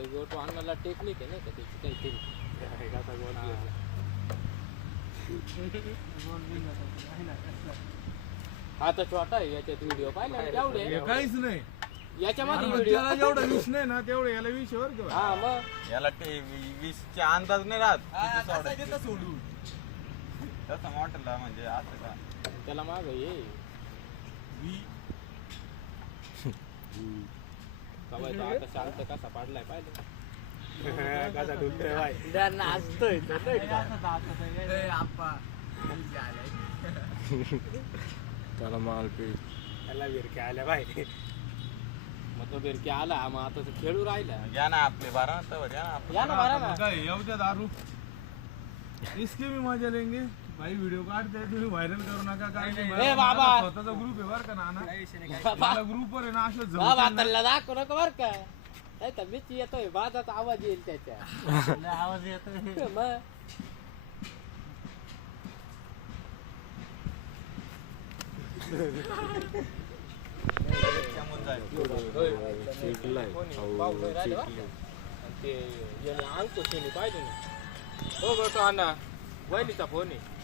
ते गोटू अन्नाला टेक्निक आहे नाही का त्याची काहीतरी हा तर छोटा आहे याच्यात व्हिडिओ पाहिला एवढे काहीच नाही याच्यामध्ये अरे व्हिडिओ त्याला जेवढा विष नाही ना तेवढं याला विष वर किंवा हा मग याला ते वीसचा अंदाज नाही राहत किती सोडायचं. तसं मॉडेलला म्हणजे असं का त्याला माग ये बाबा तो आता शांत कसा पाडलाय पाहिजे कसा डुलतोय बाय नाचतोय त्याला मालपीट त्याला विरक्या आल्या बाय मग तो विरक्या आला मग आता तो खेळू राहिला या ना आपले 12 नंतर या ना आपले या ना बारा ना काय येऊ द्या दारू इसके भी मजा लेंगे भाई व्हिडिओ काढते तुम्ही व्हायरल करू नका कारण की ए बाबा. माझा स्वतःचा ग्रुप आहे बरं का नाना मला ग्रुप वर आहे ना असं बाबा जमतं त्याला दाखव नको बर का नाही तर मीच येतोय बाजाचा आवाज येईल त्याच्या आवाज येतोय मग चिडलाय ते अंकुश पाहिजे ना हो गोटो अण्णा वहिनीचा फोन आहे